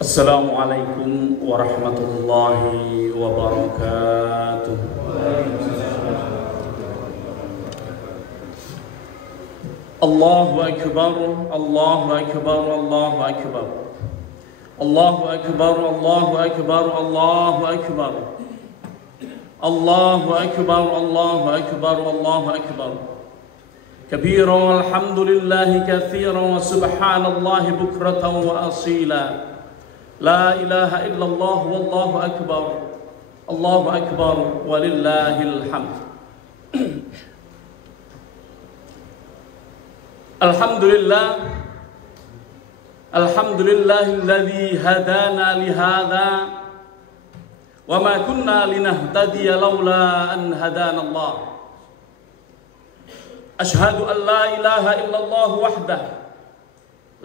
Assalamualaikum warahmatullahi wabarakatuh. Allahu akbar, Allahu akbar, Allahu akbar. Allahu akbar, Allahu akbar, Allahu akbar. Allahu akbar, Allahu akbar, Allahu akbar. Kabira walhamdulillahi katsira wa subhanallahi bukratan wa asila. La ilaha illallah wallahu akbar. Allahu akbar walillahil hamd. Alhamdulillah. Alhamdulillahilladzi hadana lihadza wa ma kunna linahtadiya laula an hadana Allah. Ashhadu an la ilaha illallah wahdahu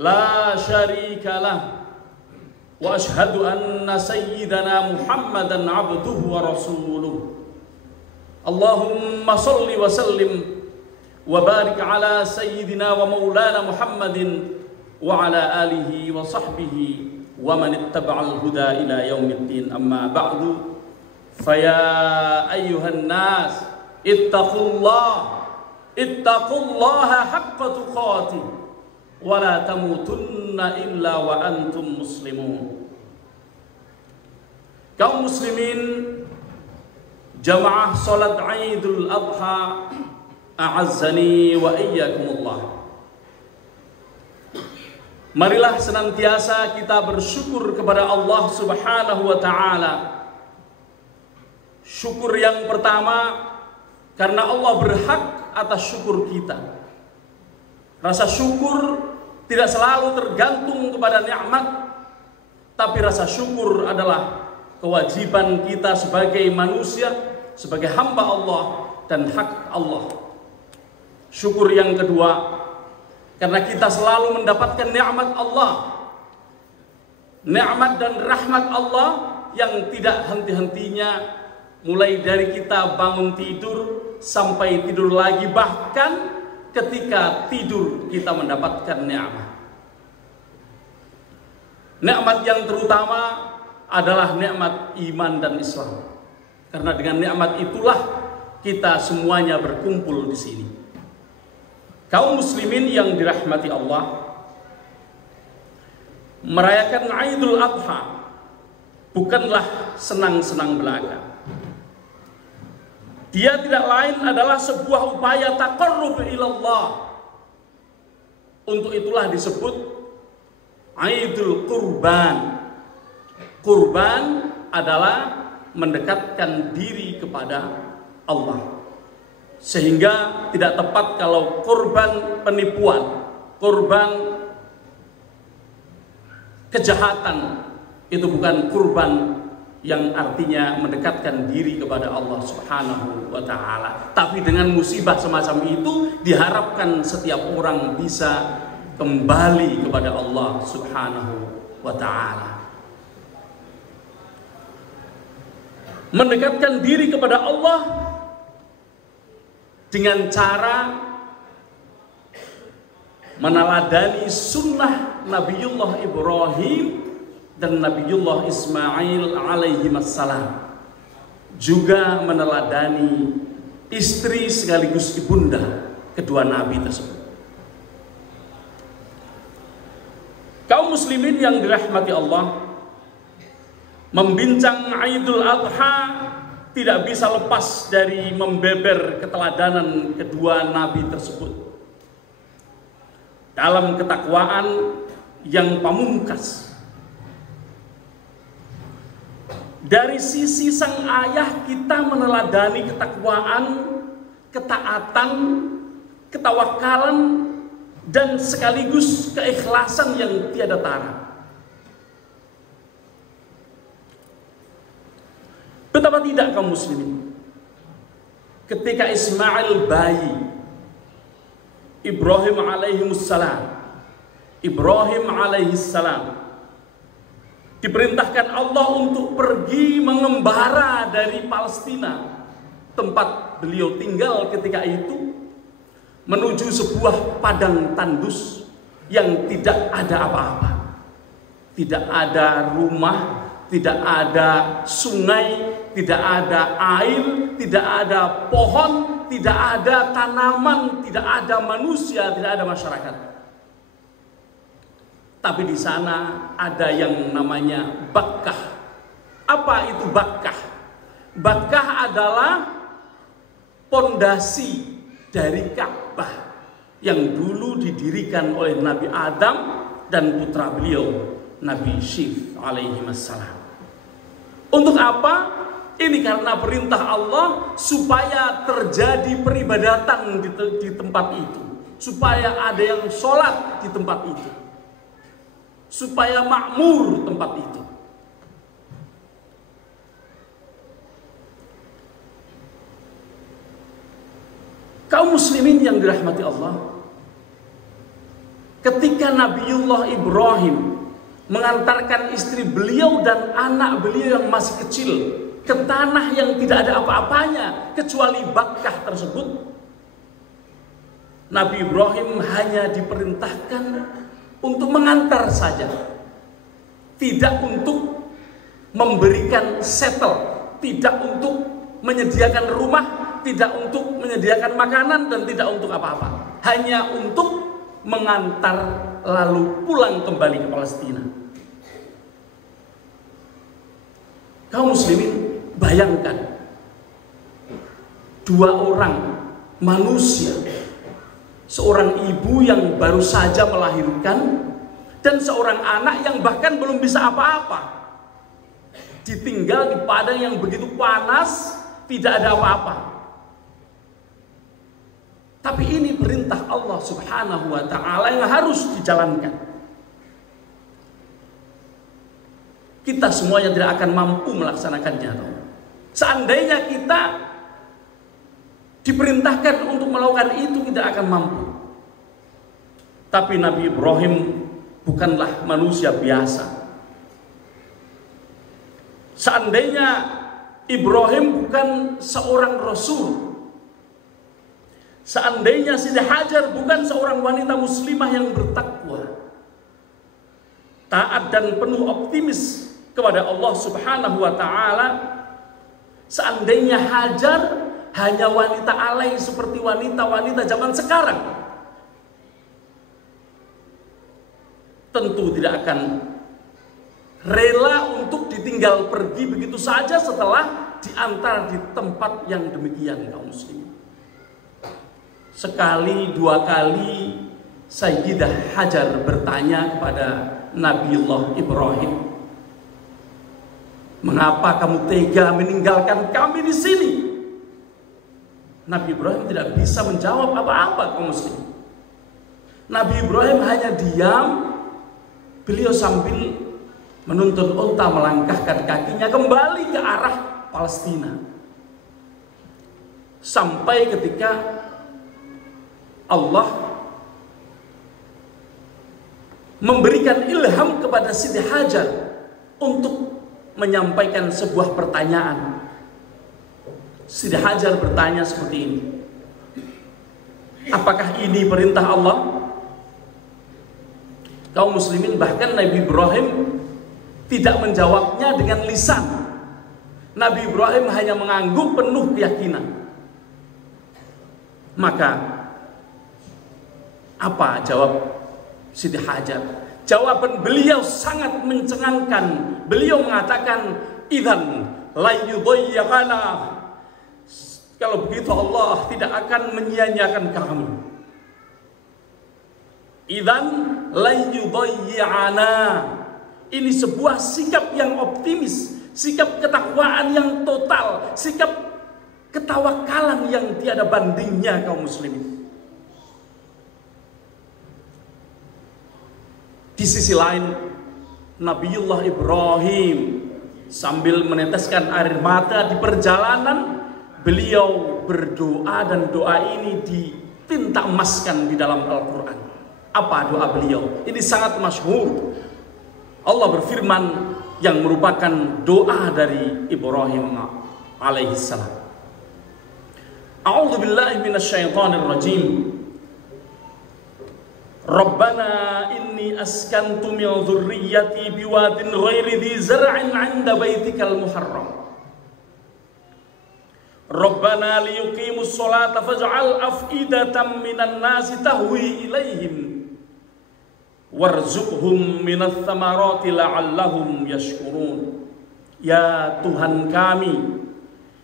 la syarika lah. Wa ashhadu anna sayyidana Muhammadan abduhu wa rasuluh. Allahumma salli wa sallim wa barik ala sayyidina wa maulana Muhammadin wa ala alihi wa sahbihi wa man ittaba'al huda ila yaumiddin. Amma ba'du, faya ayyuhan nas ittaqullaha haqqa tuqatih wa la tamutunna illa wa antum muslimun. Kaum muslimin jamaah salat Idul Adha, a'azzani wa iyyakumullah. Marilah senantiasa kita bersyukur kepada Allah Subhanahu wa taala. Syukur yang pertama karena Allah berhak atas syukur kita. Rasa syukur tidak selalu tergantung kepada nikmat, tapi rasa syukur adalah kewajiban kita sebagai manusia, sebagai hamba Allah dan hak Allah. Syukur yang kedua karena kita selalu mendapatkan nikmat Allah, nikmat dan rahmat Allah yang tidak henti-hentinya, mulai dari kita bangun tidur sampai tidur lagi, bahkan ketika tidur kita mendapatkan nikmat. Nikmat yang terutama adalah nikmat iman dan Islam. Karena dengan nikmat itulah kita semuanya berkumpul di sini. Kaum muslimin yang dirahmati Allah, merayakan Idul Adha bukanlah senang-senang belaka. Dia tidak lain adalah sebuah upaya taqarrub ilallah. Untuk itulah disebut Idul Qurban. Kurban adalah mendekatkan diri kepada Allah. Sehingga tidak tepat kalau kurban penipuan, kurban kejahatan, itu bukan kurban yang artinya mendekatkan diri kepada Allah Subhanahu wa ta'ala. Tapi dengan musibah semacam itu diharapkan setiap orang bisa kembali kepada Allah Subhanahu wa ta'ala. Mendekatkan diri kepada Allah dengan cara meneladani sunnah Nabiullah Ibrahim dan Nabiullah Ismail alaihi wassalam, juga meneladani istri sekaligus ibunda kedua nabi tersebut. Kaum muslimin yang dirahmati Allah, membincang Idul Adha tidak bisa lepas dari membeber keteladanan kedua nabi tersebut dalam ketakwaan yang pamungkas. Dari sisi sang ayah kita meneladani ketakwaan, ketaatan, ketawakalan, dan sekaligus keikhlasan yang tiada tara. Betapa tidak kaum muslimin, ketika Ismail bayi, Ibrahim alaihissalam diperintahkan Allah untuk pergi mengembara dari Palestina, tempat beliau tinggal ketika itu, menuju sebuah padang tandus yang tidak ada apa-apa. tidak ada rumah, tidak ada sungai, tidak ada air, tidak ada pohon, tidak ada tanaman, tidak ada manusia, tidak ada masyarakat. Tapi di sana ada yang namanya Bakkah. Apa itu Bakkah? Bakkah adalah pondasi dari Ka'bah yang dulu didirikan oleh Nabi Adam dan putra beliau Nabi Syith alaihi wassalam. Untuk apa? Ini karena perintah Allah supaya terjadi peribadatan di tempat itu, supaya ada yang sholat di tempat itu, supaya makmur tempat itu. Kaum muslimin yang dirahmati Allah, ketika Nabiullah Ibrahim mengantarkan istri beliau dan anak beliau yang masih kecil ke tanah yang tidak ada apa-apanya kecuali Bakkah tersebut, Nabi Ibrahim hanya diperintahkan untuk mengantar saja, tidak untuk memberikan settle, tidak untuk menyediakan rumah, tidak untuk menyediakan makanan, dan tidak untuk apa-apa, hanya untuk mengantar lalu pulang kembali ke Palestina. Kaum muslimin, bayangkan dua orang manusia, seorang ibu yang baru saja melahirkan dan seorang anak yang bahkan belum bisa apa-apa, ditinggal di padang yang begitu panas, tidak ada apa-apa. Tapi ini perintah Allah Subhanahu wa ta'ala yang harus dijalankan. Kita semuanya tidak akan mampu melaksanakannya. Seandainya kita diperintahkan untuk melakukan itu, tidak akan mampu. Tapi Nabi Ibrahim bukanlah manusia biasa. Seandainya Ibrahim bukan seorang rasul, seandainya Siti Hajar bukan seorang wanita muslimah yang bertakwa, taat dan penuh optimis kepada Allah Subhanahu wa ta'ala, seandainya Hajar hanya wanita alay seperti wanita-wanita zaman sekarang, tentu tidak akan rela untuk ditinggal pergi begitu saja setelah diantar di tempat yang demikian. Kaum muslimin, sekali dua kali Sayyidah Hajar bertanya kepada Nabiullah Ibrahim, mengapa kamu tega meninggalkan kami di sini? Nabi Ibrahim tidak bisa menjawab apa-apa, kaum muslimin. Nabi Ibrahim hanya diam, beliau sambil menuntun unta melangkahkan kakinya kembali ke arah Palestina. Sampai ketika Allah memberikan ilham kepada Siti Hajar untuk menyampaikan sebuah pertanyaan. Siti Hajar bertanya seperti ini, apakah ini perintah Allah? Kaum muslimin, bahkan Nabi Ibrahim tidak menjawabnya dengan lisan. Nabi Ibrahim hanya mengangguk penuh keyakinan. Maka apa jawab Siti Hajar? Jawaban beliau sangat mencengangkan. Beliau mengatakan, idzan la yudhayyana, kalau begitu Allah tidak akan menyia-nyiakan kami. Idzan la yudhayyana, ini sebuah sikap yang optimis, sikap ketakwaan yang total, sikap ketawakalan yang tiada bandingnya, kaum muslimin. Di sisi lain, Nabiullah Ibrahim sambil meneteskan air mata di perjalanan, beliau berdoa, dan doa ini ditinta emaskan di dalam Al-Quran. Apa doa beliau? Ini sangat masyhur. Allah berfirman yang merupakan doa dari Ibrahim alaihissalam. A'udzu billahi minasyaitonir rajim. Rabbana inni askantu min dhurriyyati biwadin ghairi dhi zar'in 'inda baitikal muharram. Rabbana liyuqimus sholata faj'al af'idatan minan nasi tahwi ilaihim warzuqhum minats thamarati la'allahum yashkurun. Ya Tuhan kami,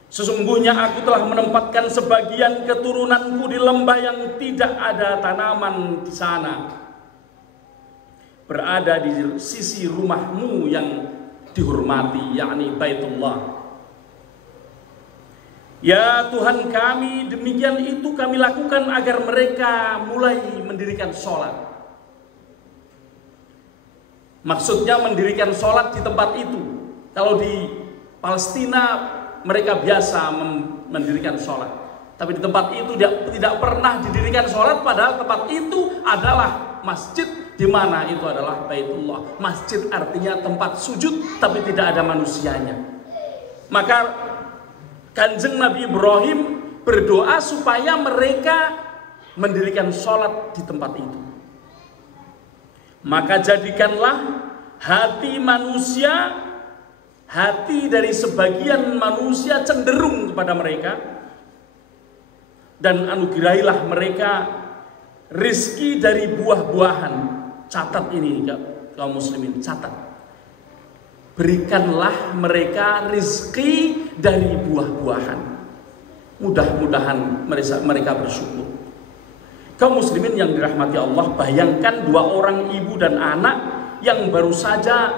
sesungguhnya aku telah menempatkan sebagian keturunanku di lembah yang tidak ada tanaman di sana, berada di sisi rumahmu yang dihormati, yakni Baitullah. Ya Tuhan kami, demikian itu kami lakukan agar mereka mulai mendirikan sholat. Maksudnya mendirikan sholat di tempat itu. Kalau di Palestina mereka biasa mendirikan sholat, tapi di tempat itu tidak pernah didirikan sholat, padahal tempat itu adalah masjid, di mana itu adalah Baitullah. Masjid artinya tempat sujud, tapi tidak ada manusianya. Maka Kanjeng Nabi Ibrahim berdoa supaya mereka mendirikan sholat di tempat itu. Maka jadikanlah hati manusia, hati dari sebagian manusia cenderung kepada mereka, dan anugerahilah mereka rizki dari buah-buahan. Catat ini kaum muslimin, catat. Berikanlah mereka rizki dari buah-buahan. Mudah-mudahan mereka bersyukur. Kaum muslimin yang dirahmati Allah, bayangkan dua orang ibu dan anak yang baru saja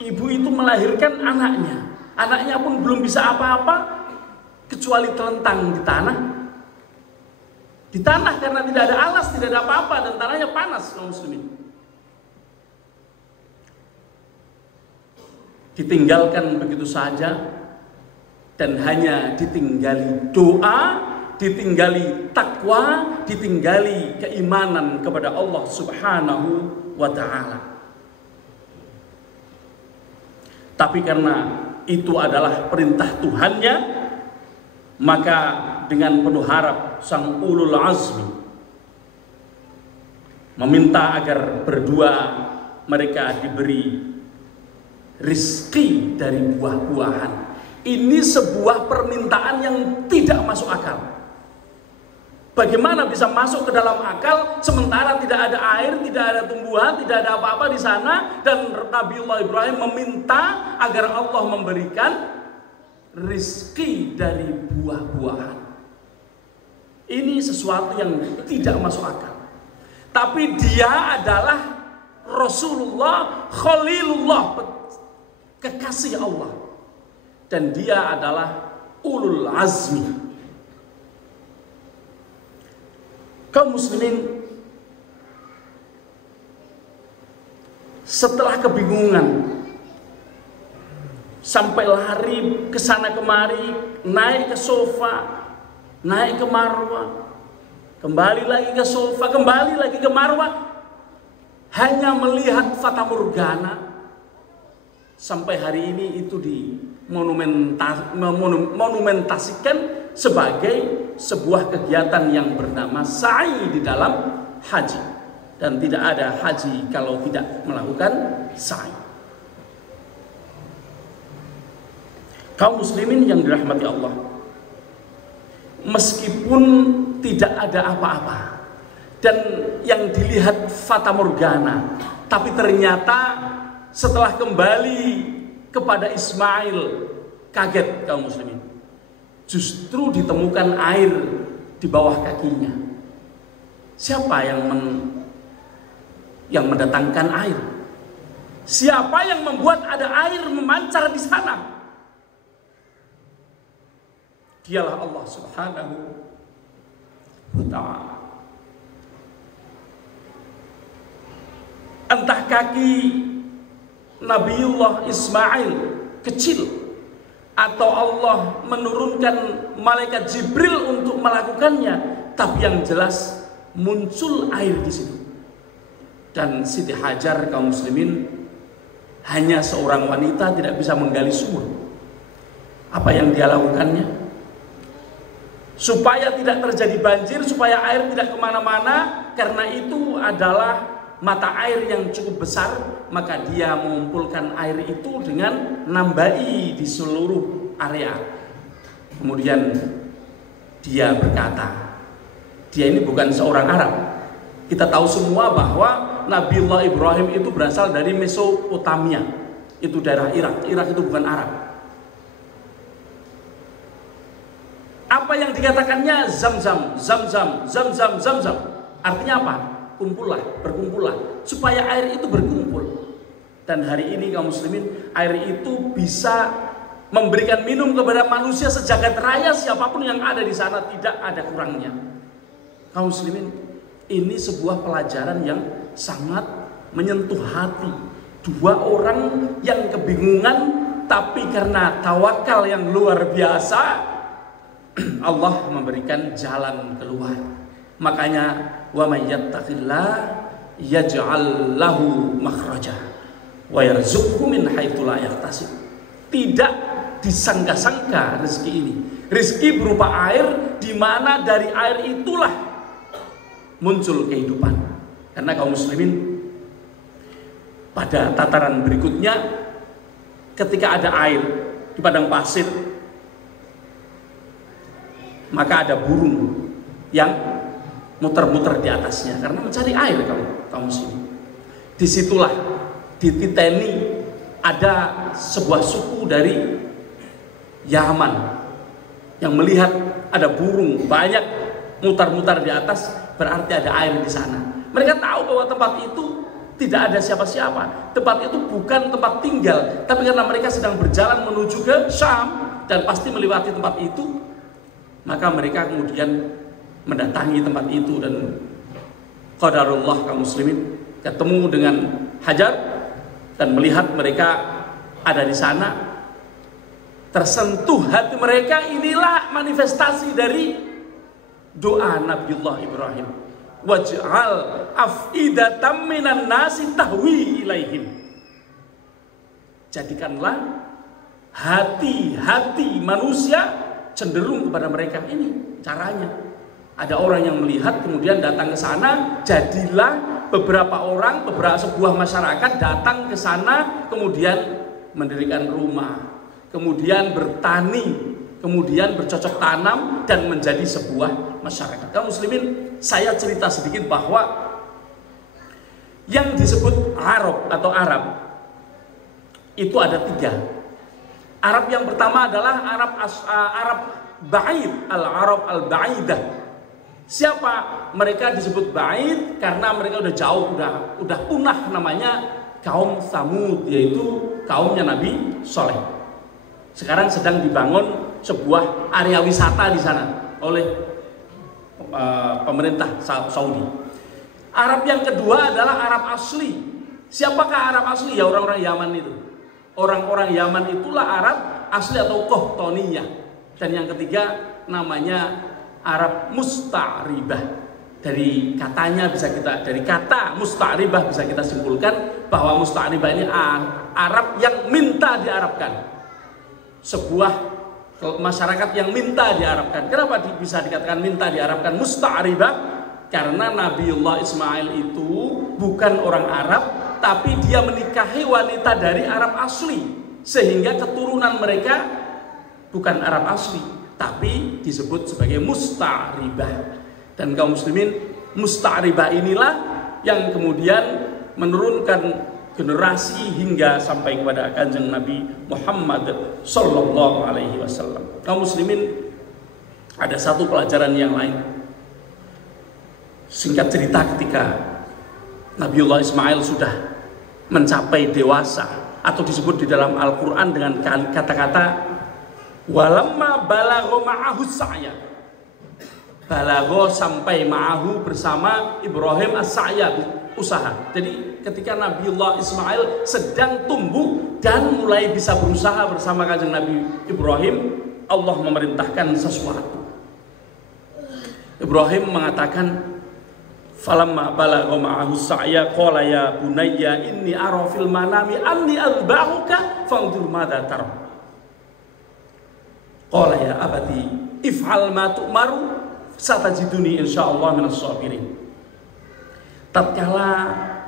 ibu itu melahirkan anaknya. Anaknya pun belum bisa apa-apa kecuali telentang di tanah. Di tanah karena tidak ada alas, tidak ada apa-apa, dan tanahnya panas, kaum muslimin. Ditinggalkan begitu saja, dan hanya ditinggali doa, ditinggali takwa, ditinggali keimanan kepada Allah Subhanahu wa ta'ala. Tapi karena itu adalah perintah Tuhannya, maka dengan penuh harap sang ulul azmi meminta agar berdua mereka diberi rizki dari buah-buahan. Ini sebuah permintaan yang tidak masuk akal. Bagaimana bisa masuk ke dalam akal sementara tidak ada air, tidak ada tumbuhan, tidak ada apa-apa di sana, dan Nabiullah Ibrahim meminta agar Allah memberikan rizki dari buah-buahan. Ini sesuatu yang tidak masuk akal. Tapi dia adalah Rasulullah, Khalilullah, kekasih Allah, dan dia adalah ulul azmi. Kaum muslimin, setelah kebingungan sampai lari ke sana kemari, naik ke sofa, naik ke Marwah, kembali lagi ke sofa, kembali lagi ke Marwah, hanya melihat fata morgana. Sampai hari ini itu monumentasikan sebagai sebuah kegiatan yang bernama sa'i di dalam haji, dan tidak ada haji kalau tidak melakukan sa'i. Kaum muslimin yang dirahmati Allah, meskipun tidak ada apa-apa dan yang dilihat fata morgana, tapi ternyata setelah kembali kepada Ismail, kaget kaum muslimin. Justru ditemukan air di bawah kakinya. Siapa yang mendatangkan air? Siapa yang membuat ada air memancar di sana? Dialah Allah Subhanahu wa ta'ala. Entah kaki Nabiullah Ismail kecil, atau Allah menurunkan malaikat Jibril untuk melakukannya, tapi yang jelas muncul air di situ. Dan Siti Hajar kaum muslimin hanya seorang wanita, tidak bisa menggali sumur. Apa yang dia lakukannya? Supaya tidak terjadi banjir, supaya air tidak kemana-mana, karena itu adalah mata air yang cukup besar, maka dia mengumpulkan air itu dengan nambai di seluruh area. Kemudian dia berkata, dia ini bukan seorang Arab. Kita tahu semua bahwa Nabiullah Ibrahim itu berasal dari Mesopotamia, itu daerah Irak. Irak itu bukan Arab. Apa yang dikatakannya Zamzam, Zamzam, Zamzam, Zamzam. Artinya apa? Kumpullah, berkumpullah, supaya air itu berkumpul. Dan hari ini kaum muslimin, air itu bisa memberikan minum kepada manusia sejagat raya, siapapun yang ada di sana, tidak ada kurangnya. Kaum muslimin, ini sebuah pelajaran yang sangat menyentuh hati. Dua orang yang kebingungan, tapi karena tawakal yang luar biasa, Allah memberikan jalan keluar. Makanya wa may yattaqillah yaj'al lahu makhraja wa yarzuqhu min haitsu la yahtasib. Tidak disangka-sangka rezeki ini. Rezeki berupa air, di mana dari air itulah muncul kehidupan. Karena kaum muslimin, pada tataran berikutnya, ketika ada air di padang pasir, maka ada burung yang muter-muter di atasnya karena mencari air, kaum muslimin. Disitulah dititeni ada sebuah suku dari Yaman yang melihat ada burung banyak mutar-mutar di atas, berarti ada air di sana. Mereka tahu bahwa tempat itu tidak ada siapa-siapa. Tempat itu bukan tempat tinggal, tapi karena mereka sedang berjalan menuju ke Syam dan pasti melewati tempat itu, maka mereka kemudian mendatangi tempat itu dan qadarullah kaum muslimin ketemu dengan Hajar dan melihat mereka ada di sana. Tersentuh hati mereka, inilah manifestasi dari doa Nabiullah Ibrahim. Waj'al af'idatam minan nasi tahwi ilaihim. Jadikanlah hati-hati manusia cenderung kepada mereka. Ini caranya. Ada orang yang melihat kemudian datang ke sana, jadilah beberapa orang, sebuah masyarakat datang ke sana, kemudian mendirikan rumah, kemudian bertani, kemudian bercocok tanam dan menjadi sebuah masyarakat. Kaum muslimin, saya cerita sedikit bahwa yang disebut Arab atau Arab itu ada 3. Arab yang pertama adalah Arab Ba'id, Al-Arab Al-Ba'idah. Siapa mereka disebut Ba'id? Karena mereka udah jauh, udah punah, namanya kaum Tsamud, yaitu kaumnya Nabi Saleh. Sekarang sedang dibangun sebuah area wisata di sana oleh pemerintah Saudi. Arab yang kedua adalah Arab asli. Siapakah Arab asli? Ya orang-orang Yaman itu. Orang-orang Yaman itulah Arab asli atau Qahtaniyah. Dan yang ketiga namanya Arab Musta'ribah. Dari kata Musta'ribah bisa kita simpulkan bahwa Musta'ribah ini Arab yang minta diarabkan. Sebuah masyarakat yang minta diarabkan. Kenapa bisa dikatakan minta diarabkan Musta'ribah? Karena Nabiullah Ismail itu bukan orang Arab, tapi dia menikahi wanita dari Arab asli, sehingga keturunan mereka bukan Arab asli, tapi disebut sebagai Musta'ribah. Dan kaum muslimin, Musta'ribah inilah yang kemudian menurunkan generasi hingga sampai kepada Kanjeng Nabi Muhammad sallallahu alaihi wasallam. Kaum muslimin, ada satu pelajaran yang lain. Singkat cerita, ketika Nabiullah Ismail sudah mencapai dewasa, atau disebut di dalam Al-Qur'an dengan kata-kata walamma balagha ma'ahu sa'ya. Balagha sampai ma'ahu bersama Ibrahim as-sa'ya, usaha. Jadi ketika Nabiullah Ismail sedang tumbuh dan mulai bisa berusaha bersama Kanjeng Nabi Ibrahim, Allah memerintahkan sesuatu. Ibrahim mengatakan, falamma balagha ma'ahu sa'ya qala ya bunayya inni ara fil manami anni adba'uka fanzur madza tara. Qala ya abati if'al ma tu'maru satajiduni insyaallah minas sabirin. Tatkala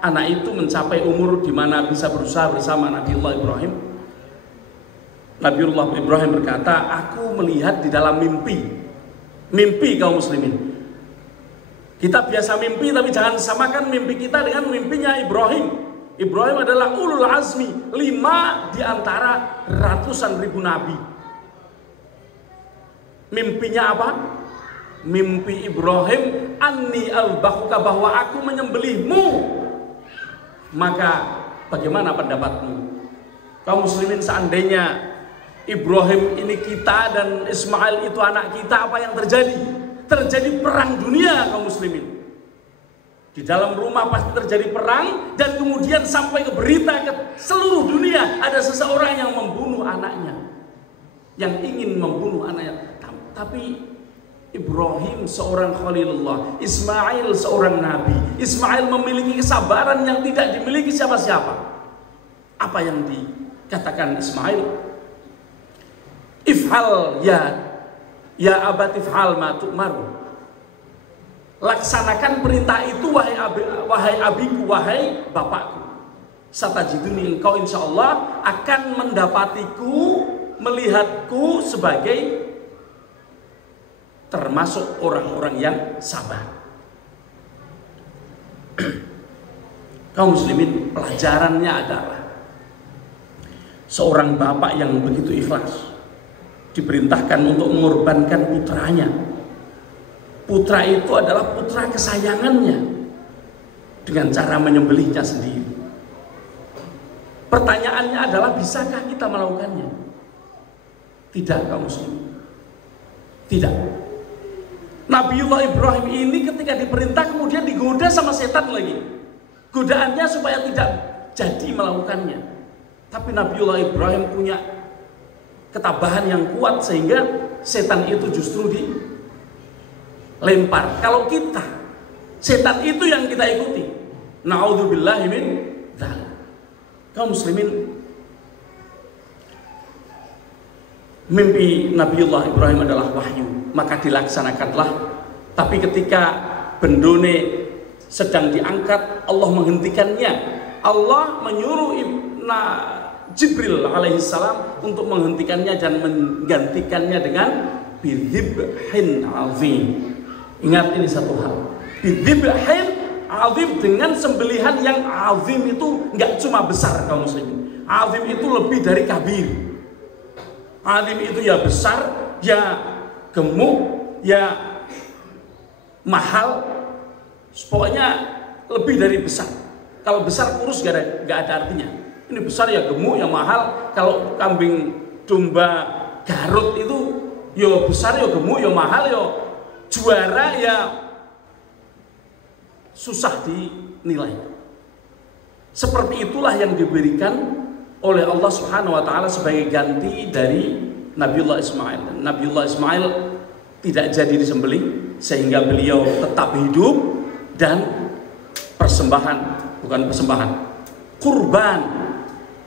anak itu mencapai umur di mana bisa berusaha bersama Nabiullah Ibrahim, Nabiullah Ibrahim berkata, aku melihat di dalam mimpi kaum muslimin. Kita biasa mimpi, tapi jangan samakan mimpi kita dengan mimpinya Ibrahim. Ibrahim adalah ulul azmi, 5 di antara ratusan ribu nabi. Mimpinya apa? Mimpi Ibrahim, anni al-bahuka, bahwa aku menyembelihmu. Maka bagaimana pendapatmu? Kaum muslimin, seandainya Ibrahim ini kita dan Ismail itu anak kita, apa yang terjadi? Terjadi perang dunia kaum muslimin. Di dalam rumah pasti terjadi perang, dan kemudian sampai ke berita ke seluruh dunia ada seseorang yang membunuh anaknya, yang ingin membunuh anaknya. Tapi Ibrahim seorang Khalilullah, Ismail seorang nabi. Ismail memiliki kesabaran yang tidak dimiliki siapa-siapa. Apa yang dikatakan Ismail? If'al ya abati if'al ma tu'maru. Laksanakan perintah itu wahai abiku, wahai bapakku. Satajiduni, engkau insyaallah akan mendapatiku, melihatku sebagai termasuk orang-orang yang sabar. Kaum muslimin, pelajarannya adalah seorang bapak yang begitu ikhlas diperintahkan untuk mengorbankan putranya. Putra itu adalah putra kesayangannya, dengan cara menyembelihnya sendiri. Pertanyaannya adalah, bisakah kita melakukannya? Tidak, kaum muslimin. Tidak. Nabiullah Ibrahim ini ketika diperintah kemudian digoda sama setan lagi. Godaannya supaya tidak jadi melakukannya. Tapi Nabiullah Ibrahim punya ketabahan yang kuat sehingga setan itu justru dilempar. Kalau kita, setan itu yang kita ikuti. Na'udzubillahi min dzalik. Kaum muslimin, mimpi Nabiullah Ibrahim adalah wahyu, maka dilaksanakanlah. Tapi ketika bendone sedang diangkat, Allah menghentikannya. Allah menyuruh Jibril alaihissalam untuk menghentikannya dan menggantikannya dengan bidhibhin azim. Ingat ini satu hal, bidhibhin azim, dengan sembelihan yang azim. Itu nggak cuma besar kaum muslimin, azim itu lebih dari kabir. Azim itu ya besar, ya gemuk, ya mahal, pokoknya lebih dari besar. Kalau besar kurus gak ada artinya. Ini besar ya gemuk ya mahal. Kalau kambing domba Garut itu ya besar ya gemuk ya mahal ya juara ya susah dinilai. Seperti itulah yang diberikan oleh Allah Subhanahu wa taala sebagai ganti dari Nabiullah Ismail. Nabiullah Ismail tidak jadi disembelih sehingga beliau tetap hidup, dan kurban,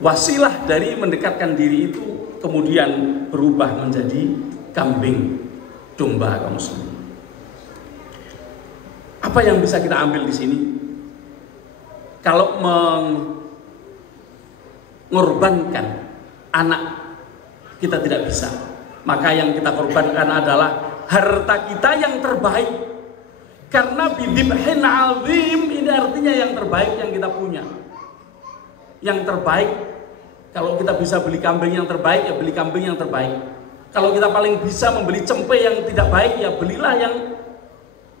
wasilah dari mendekatkan diri itu kemudian berubah menjadi kambing domba kaum muslimin. Apa yang bisa kita ambil di sini? Kalau mengorbankan anak kita tidak bisa, maka yang kita korbankan adalah harta kita yang terbaik. Karena bidhibhin azim ini artinya yang terbaik yang kita punya. Yang terbaik, kalau kita bisa beli kambing yang terbaik, ya beli kambing yang terbaik. Kalau kita paling bisa membeli cempe yang tidak baik, ya belilah yang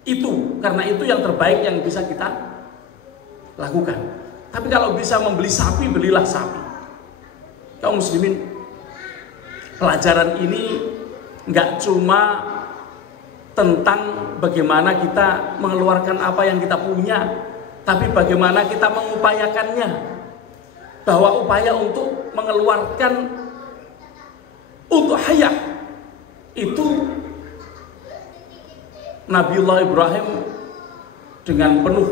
itu. Karena itu yang terbaik yang bisa kita lakukan. Tapi kalau bisa membeli sapi, belilah sapi. Kaum muslimin, pelajaran ini nggak cuma tentang bagaimana kita mengeluarkan apa yang kita punya, tapi bagaimana kita mengupayakannya. Bahwa upaya untuk mengeluarkan udhiyah itu Nabiullah Ibrahim dengan penuh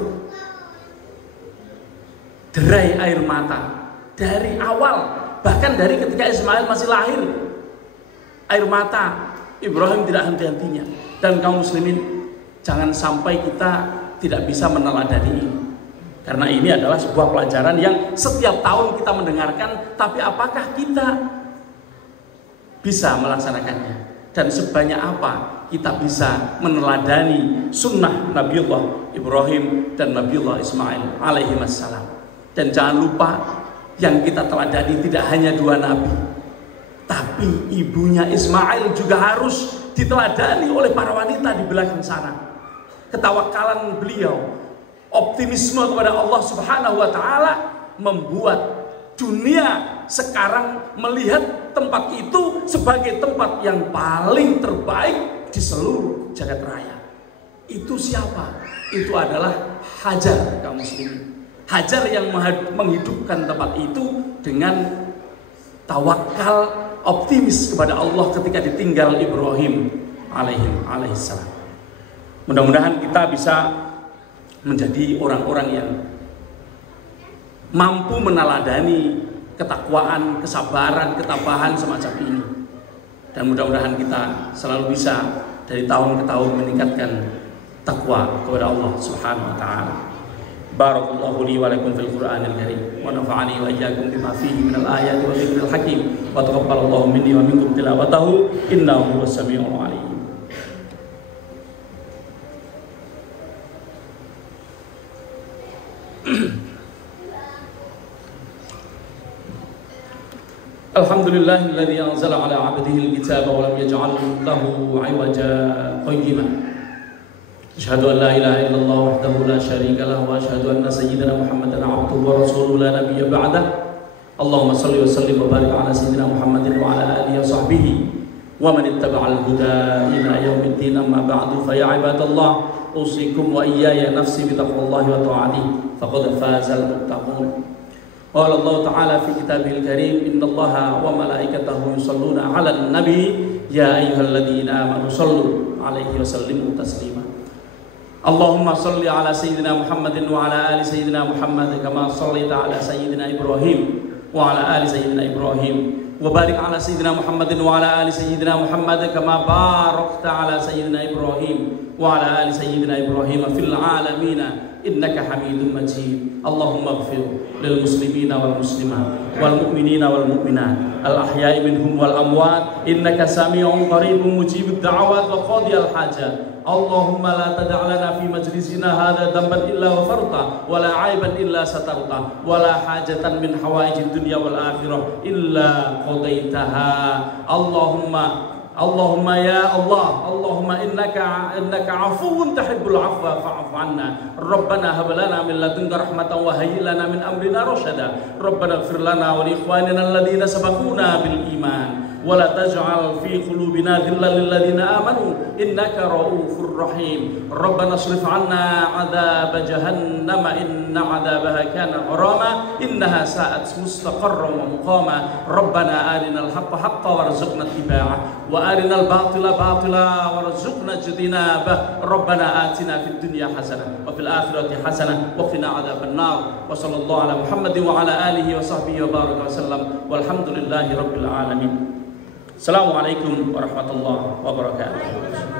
derai air mata dari awal, bahkan dari ketika Ismail masih lahir. Air mata Ibrahim tidak henti-hentinya. Dan kaum muslimin, jangan sampai kita tidak bisa meneladani ini. Karena ini adalah sebuah pelajaran yang setiap tahun kita mendengarkan, tapi apakah kita bisa melaksanakannya? Dan sebanyak apa kita bisa meneladani sunnah Nabiullah Ibrahim dan Nabiullah Ismail alaihi wassalam. Dan jangan lupa yang kita teladani tidak hanya dua nabi, tapi ibunya Ismail juga harus diteladani oleh para wanita di belakang sana. Ketawakalan beliau, optimisme kepada Allah Subhanahu wa taala membuat dunia sekarang melihat tempat itu sebagai tempat yang paling terbaik di seluruh jagat raya. Itu siapa? Itu adalah Hajar, kaum muslimin. Hajar yang menghidupkan tempat itu dengan tawakal, optimis kepada Allah ketika ditinggal Ibrahim alaihissalam. Mudah-mudahan kita bisa menjadi orang-orang yang mampu meneladani ketakwaan, kesabaran, ketabahan semacam ini. Dan mudah-mudahan kita selalu bisa dari tahun ke tahun meningkatkan takwa kepada Allah Subhanahu wa taala. Barakallahu li wa lakum fil Qur'anil Karim wa nafa'ani wa iyyakum bima fihi minal ayati wa dzikril hakim wa taqabbalallahu minni wa minkum tilawatahu innahu huwas samiul alim. Alhamdulillahilladzi anzala ala 'abdihi al-kitaba wa lam yaj'al lahu 'iwaja qayyiman. Asyhadu an la ilaha illallah wahdahu la syarika lahu wa asyhadu anna sayyidina Muhammadan 'abduhu wa rasuluhu la nabiyya ba'dah. Allahumma shalli wa sallim wa barik ala sayyidina Muhammadin wa ala alihi wa sahbihi wa man ittaba'al huda ila yaumiddin, amma ba'du. Fa ya ibadallah, usikum wa iyaya nafsi bi taqwallahi wa ta'atihi faqad fazal muttaqun. Qala Allah Ta'ala fi kitabihil karim, innallaha wa malaikatahu yusholluna 'alan nabi ya ayyuhalladzina amanu shallu 'alaihi wa sallimu taslima. Allahumma shalli 'ala sayyidina Muhammadin wa 'ala ali sayyidina Muhammad kama shallaita 'ala sayyidina Ibrahim wa 'ala ali sayyidina Ibrahim wa barik 'ala sayyidina Muhammadin wa 'ala ali sayyidina Muhammad kama barakta 'ala sayyidina Ibrahim wa 'ala ali sayyidina Ibrahim fil 'alamin innaka Hamidum Majid. Allahumma ighfir lil muslimina wal muslimat wal mu'minina wal mu'minat al ahya'i minhum wal amwat innaka sami'un qaribun mujibud da'awat wa qadiyal hajat. Allahumma la tada' lana fi majlisina hadha dhanban illa ghafarta wa la 'aiban illa satarta wa la hajatan min hawaijid dunya wal akhirah illa qadaitaha. Allahumma ya Allah, Allahumma innaka afuwun tuhibbul afwa fa'fu 'anna. Rabbana hab lana min ladunka rahmatan wa hayyi lana min amrina rasyada. Rabbana ighfir lana wa li ikhwanina alladhina sabaquna bil iman wa la taj'al fi qulubina ghillan lil ladzina amanu innaka ra'ufur rahim. Rabbana shrif 'anna 'adzab jahannam inna 'adzabaha kana gharama innaha sa'at mustaqarran wa muqama. Rabbana arinal haqqa haqqan warzuqna ittiba'ah wa arinal batila batila warzuqna ijtinabah. Rabbana atina fid dunya hasanah wa fil akhirati hasanah wa qina 'adzaban nar. Wa sallallahu ala Muhammadin wa ala alihi wa sahbihi wa baraka wa sallam walhamdulillahi rabbil alamin. Assalamualaikum warahmatullahi wabarakatuh.